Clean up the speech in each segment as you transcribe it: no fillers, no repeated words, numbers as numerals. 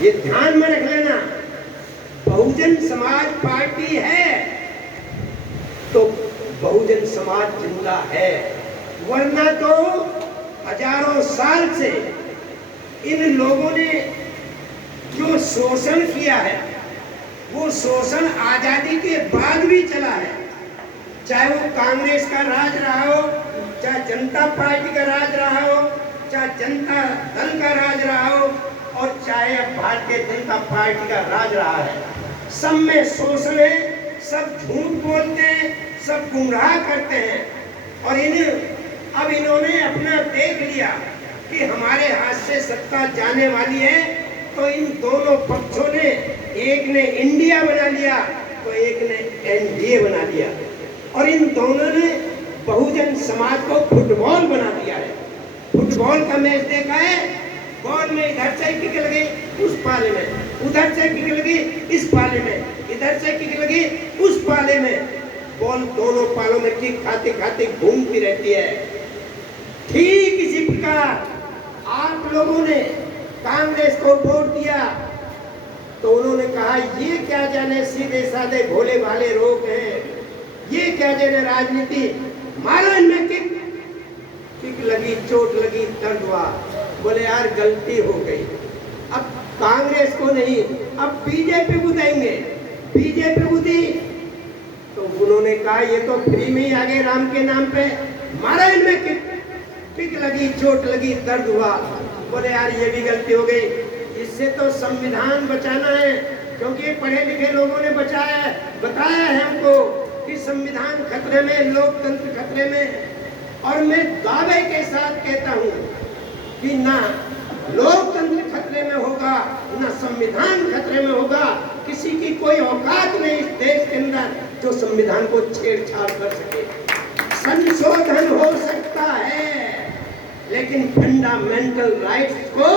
ये ध्यान में रख लेना। बहुजन समाज पार्टी है तो बहुजन समाज जिंदा है, वरना तो हजारों साल से इन लोगों ने जो शोषण किया है वो शोषण आजादी के बाद भी चला है। चाहे वो कांग्रेस का राज रहा हो, चाहे जनता पार्टी का राज रहा हो, चाहे जनता दल का राज रहा हो, और चाहे अब भारतीय जनता पार्टी का राज रहा है, सब में शोषण है, सब झूठ बोलते हैं, सब गुमराह करते हैं। और अब इन्होंने अपना देख लिया कि हमारे हाथ से सत्ता जाने वाली है, तो इन दोनों पक्षों ने, एक ने इंडिया बना लिया तो एक ने एनडीए बना लिया, और इन दोनों ने बहुजन समाज को फुटबॉल बना दिया है। फुटबॉल का मैच देखा है, बॉल में इधर से किक लगी उस पाले में, उधर से किक लगी इस पाले में, इधर से किक लगी उस पाले में, बॉल दोनों पालों में किक खाते खाते घूमती रहती है। ठीक इसी प्रकार आप लोगों ने कांग्रेस को वोट दिया तो उन्होंने कहा ये क्या जाने सीधे साधे भोले भाले लोग हैं, ये क्या जाने राजनीति, मारो इनमें किक। किक लगी, चोट लगी, दर्द हुआ, बोले यार गलती हो गई, अब कांग्रेस को नहीं अब बीजेपी को देंगे। बीजेपी को दी तो उन्होंने कहा ये तो फ्री में ही आ गए राम के नाम पे, मारा इनमें किक। किक लगी, चोट लगी, दर्द हुआ, बोले यार ये भी गलती हो गई, इससे तो संविधान बचाना है, क्योंकि पढ़े लिखे लोगों ने बताया है हमको कि संविधान खतरे में, लोकतंत्र खतरे में। और मैं दावे के साथ कहता हूँ कि ना लोकतंत्र खतरे में होगा, ना संविधान खतरे में होगा। किसी की कोई औकात नहीं इस देश के अंदर जो संविधान को छेड़छाड़ कर सके। संशोधन हो सकता है, लेकिन फंडामेंटल राइट्स को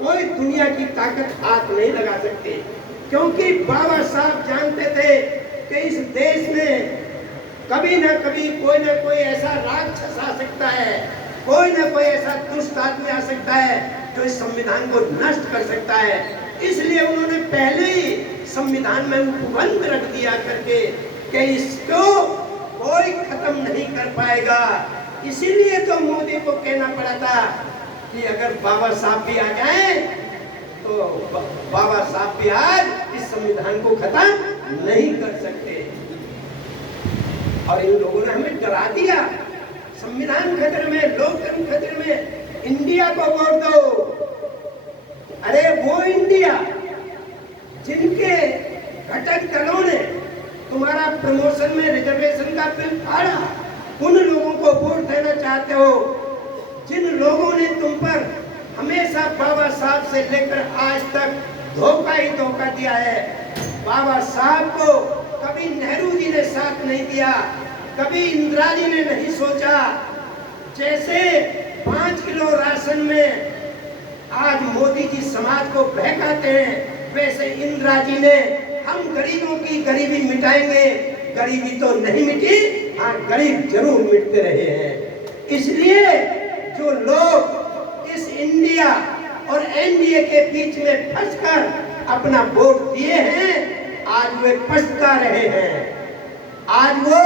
कोई दुनिया की ताकत हाथ नहीं लगा सकती, क्योंकि बाबा साहब जानते थे कि इस देश में कभी ना कभी कोई ना कोई ऐसा राक्षस आ सकता है, कोई ना कोई ऐसा दुष्ट आदमी आ सकता है जो इस संविधान को नष्ट कर सकता है। इसलिए उन्होंने पहले ही संविधान में उपबंध रख दिया करके कि इसको कोई खत्म नहीं कर पाएगा। इसीलिए तो मोदी को कहना पड़ा था कि अगर बाबा साहब भी आ जाए तो बाबा साहब भी आज इस संविधान को खत्म नहीं कर सकते। और इन लोगों ने हमें डरा दिया, संविधान खतरे में, लोकतंत्र खतरे में, इंडिया को वोट दो। अरे वो इंडिया जिनके घटक दलों ने तुम्हारा प्रमोशन में रिजर्वेशन का बिल फाड़ा, उन लोगों को वोट देना चाहते हो जिन लोगों ने तुम पर हमेशा बाबा साहब से लेकर आज तक धोखा ही धोखा दिया है। बाबा साहब को कभी नेहरू जी ने साथ नहीं दिया, कभी इंदिरा जी ने नहीं सोचा। जैसे 5 किलो राशन में आज मोदी जी समाज को बहकाते हैं, वैसे इंदिरा जी ने हम गरीबों की गरीबी मिटाएंगे, गरीबी तो नहीं मिटी, हाँ गरीब जरूर मिटते रहे हैं। इसलिए जो लोग इस इंडिया और एनडीए के बीच में फंसकर अपना वोट दिए हैं, आज वे पछता रहे हैं। आज वो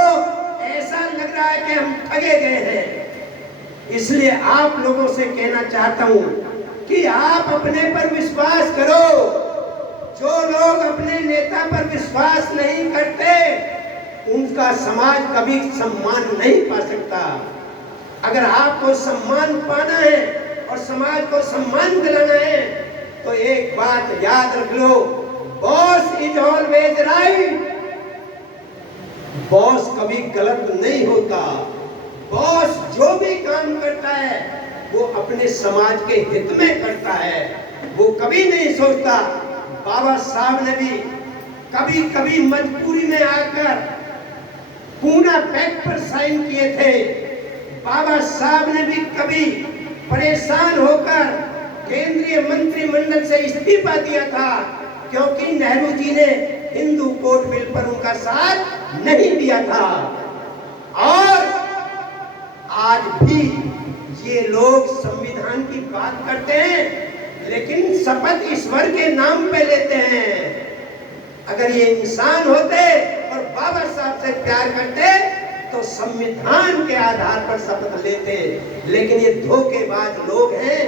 ऐसा लग रहा है कि हम ठगे गए हैं। इसलिए आप लोगों से कहना चाहता हूं कि आप अपने पर विश्वास करो। जो लोग अपने नेता पर विश्वास नहीं करते उनका समाज कभी सम्मान नहीं पा सकता। अगर आपको सम्मान पाना है और समाज को सम्मान दिलाना है तो एक बात याद रख लो, boss is always right. Boss कभी गलत नहीं होता। बॉस जो भी काम करता है वो अपने समाज के हित में करता है, वो कभी नहीं सोचता। बाबा साहब ने भी कभी कभी मजबूरी में आकर पूना पैक्ट पर साइन किए थे। बाबा साहब ने भी कभी परेशान होकर केंद्रीय मंत्रिमंडल से इस्तीफा दिया था, क्योंकि नेहरू जी ने हिंदू कोड बिल पर उनका साथ नहीं दिया था। और आज भी ये लोग संविधान की बात करते हैं, लेकिन शपथ ईश्वर के नाम पे लेते हैं। अगर ये इंसान होते और बाबा साहब से प्यार करते तो संविधान के आधार पर शपथ लेते, लेकिन ये धोखेबाज लोग हैं,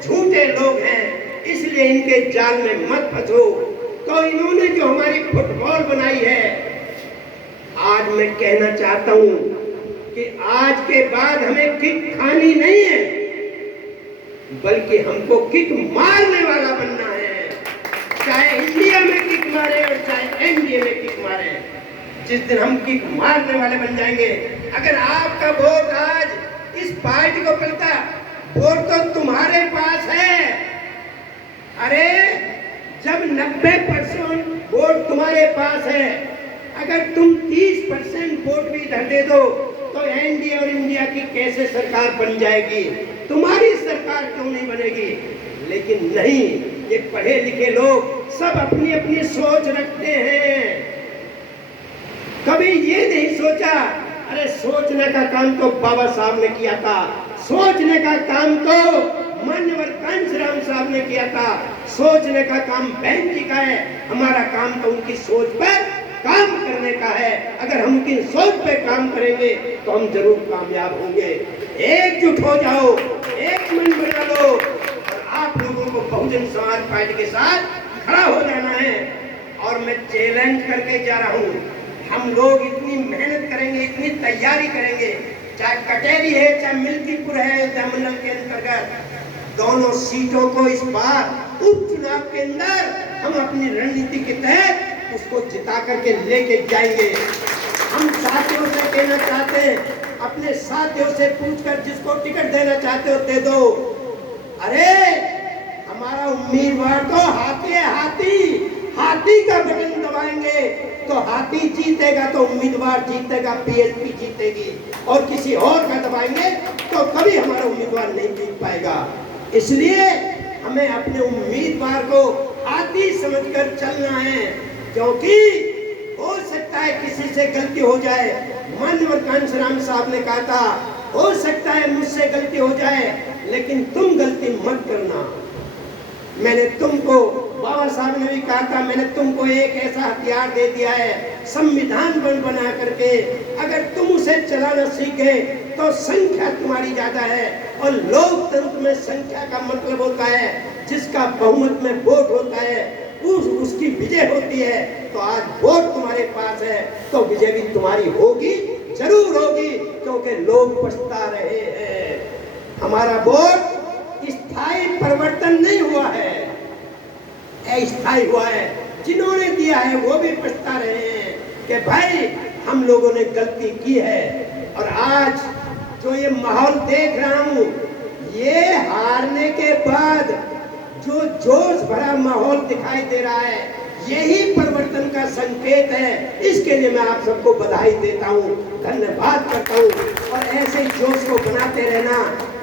झूठे लोग हैं, इसलिए इनके जाल में मत फंसो। तो इन्होंने जो हमारी फुटबॉल बनाई है, आज मैं कहना चाहता हूं कि आज के बाद हमें किक खानी नहीं है, बल्कि हमको किक मारने वाला बनना है। चाहे इंडिया में किक मारे और चाहे एनडीए में किक मारे, जिस दिन हम किक मारने वाले बन जाएंगे। अगर आपका वोट आज इस पार्टी को मिलता, वोट तो तुम्हारे पास है। अरे जब 90% वोट तुम्हारे पास है, अगर तुम 30% वोट भी इधर दे दो तो एनडीए और इंडिया की कैसे सरकार बन जाएगी? तुम्हारी सरकार क्यों नहीं बनेगी? लेकिन नहीं, ये पढ़े लिखे लोग सब अपनी अपनी सोच रखते हैं। कभी ये नहीं सोचा, अरे सोचने का काम तो बाबा साहब ने किया था, सोचने का काम तो मान्यवर कांशीराम साहब ने किया था, सोचने का काम बहन जी का है। हमारा काम तो उनकी सोच पर काम करने का है। अगर हम उनकी सोच पे काम करेंगे तो हम जरूर कामयाब होंगे। एकजुट हो जाओ, एक मन बना लो और आप लोगों को बहुजन समाज पार्टी के साथ खड़ा हो जाना है। और मैं चैलेंज करके जा रहा हूँ, हम लोग इतनी मेहनत करेंगे, इतनी तैयारी करेंगे, चाहे कटेरी है, चाहे मिल्कीपुर है, मंडल के अंतर्गत दोनों सीटों को इस बार उपचुनाव के अंदर हम अपनी रणनीति के तहत उसको जिता करके लेके जाएंगे। हम साथियों से कहना चाहते हैं, अपने साथियों से पूछकर जिसको टिकट देना चाहते हो दे दो। अरे हमारा उम्मीदवार तो हाथी है, हाथी का बटन दबाएंगे तो हाथी जीतेगा, तो उम्मीदवार जीतेगा, बीएसपी जीतेगी। और किसी और का दबाएंगे तो कभी हमारा उम्मीदवार नहीं जीत पाएगा। इसलिए हमें अपने उम्मीदवार को हाथी समझकर चलना है, क्योंकि हो सकता है किसी से गलती हो जाए। माननीय कांशीराम साहब ने कहा था, हो सकता है मुझसे गलती हो जाए, लेकिन तुम गलती मत करना। मैंने तुमको, बाबा साहब ने भी कहा था, मैंने तुमको एक ऐसा हथियार दे दिया है संविधान बना करके, अगर तुम उसे चलाना सीख गए तो संख्या तुम्हारी ज्यादा है। और लोकतंत्र में संख्या का मतलब होता है जिसका बहुमत में वोट होता है उसकी विजय होती है। तो आज वोट तुम्हारे पास है तो विजय भी तुम्हारी होगी, जरूर होगी, क्योंकि लोग पछता रहे हैं। हमारा वोट स्थायी परिवर्तन नहीं हुआ है, अस्थायी हुआ है। जिन्होंने दिया है वो भी पछता रहे हैं कि भाई हम लोगों ने गलती की है। और आज जो ये माहौल देख रहा हूँ, ये हारने के बाद जो जोश भरा माहौल दिखाई दे रहा है, यही परिवर्तन का संकेत है। इसके लिए मैं आप सबको बधाई देता हूँ, धन्यवाद करता हूँ। और ऐसे जोश को बनाते रहना।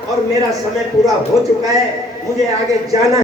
और मेरा समय पूरा हो चुका है, मुझे आगे जाना